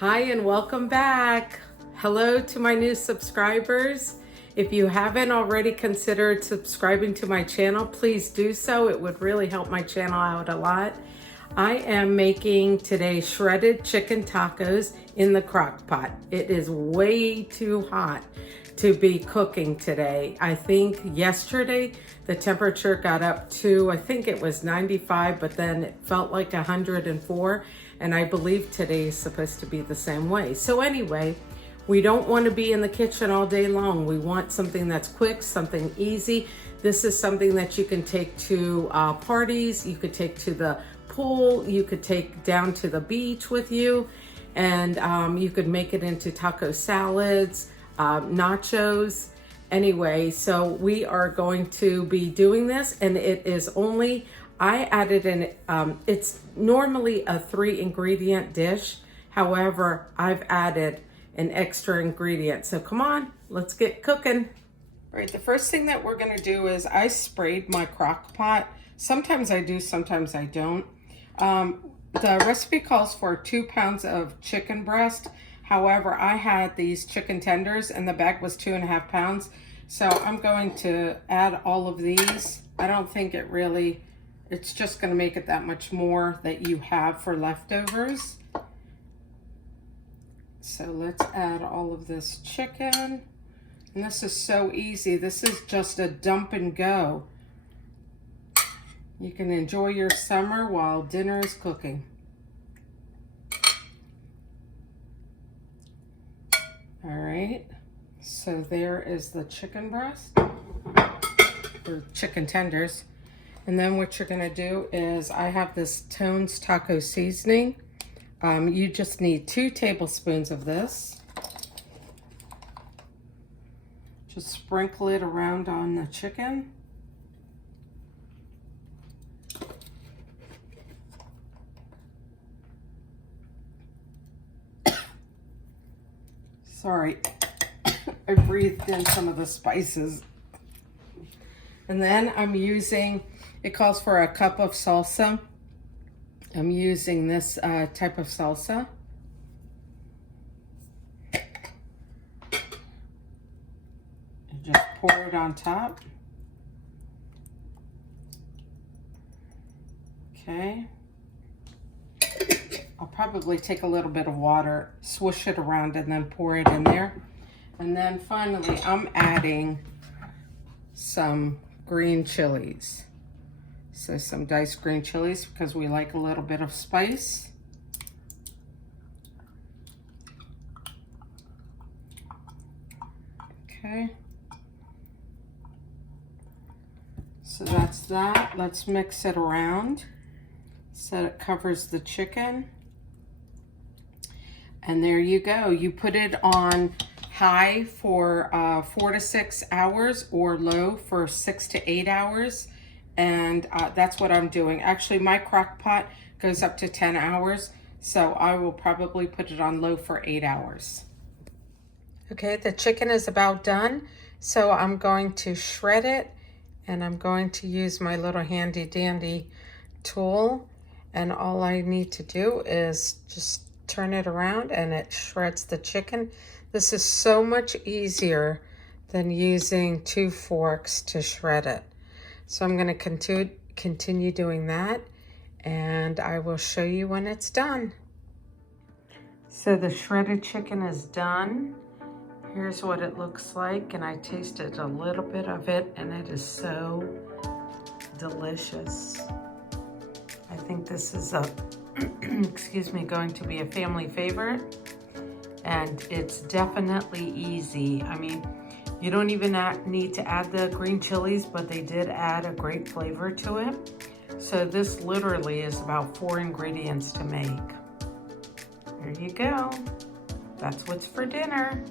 Hi and welcome back. Hello to my new subscribers. If you haven't already considered subscribing to my channel, please do so. It would really help my channel out a lot. I am making today shredded chicken tacos in the crock pot. It is way too hot to be cooking today. I think yesterday the temperature got up to, I think it was 95, but then it felt like 104. And I believe today is supposed to be the same way. So anyway, we don't want to be in the kitchen all day long. We want something that's quick, something easy. This is something that you can take to parties, you could take to the pool, you could take down to the beach with you, and you could make it into taco salads, nachos. Anyway, so we are going to be doing this, and it is only, I added in, it's normally a 3-ingredient dish. However, I've added an extra ingredient. So come on, let's get cooking. All right, the first thing that we're gonna do is I sprayed my crock pot. Sometimes I do, sometimes I don't. The recipe calls for 2 pounds of chicken breast. However, I had these chicken tenders and the bag was 2.5 pounds. So I'm going to add all of these. I don't think it really, it's just gonna make it that much more that you have for leftovers. So let's add all of this chicken. And this is so easy. This is just a dump and go. You can enjoy your summer while dinner is cooking. All right, so there is the chicken breast, or chicken tenders. And then what you're gonna do is, I have this Tone's taco seasoning. You just need 2 tablespoons of this. Just sprinkle it around on the chicken. Sorry, I breathed in some of the spices. And then I'm using, it calls for a cup of salsa. I'm using this type of salsa. And just pour it on top. Okay. I'll probably take a little bit of water, swoosh it around, and then pour it in there. And then finally, I'm adding some green chilies. So some diced green chilies, because we like a little bit of spice. Okay. So that's that. Let's mix it around so it covers the chicken. And there you go. You put it on high for 4 to 6 hours, or low for 6 to 8 hours. And that's what I'm doing. Actually, my crock pot goes up to 10 hours. So I will probably put it on low for 8 hours. Okay, the chicken is about done. So I'm going to shred it, and I'm going to use my little handy dandy tool. And all I need to do is just turn it around and it shreds the chicken. This is so much easier than using 2 forks to shred it. So I'm going to continue doing that, and I will show you when it's done. So the shredded chicken is done. Here's what it looks like, and I tasted a little bit of it, and it is so delicious. I think this is a excuse me, going to be a family favorite, and it's definitely easy. I mean, you don't even need to add the green chilies, but they did add a great flavor to it. So this literally is about 4 ingredients to make. There you go. That's what's for dinner.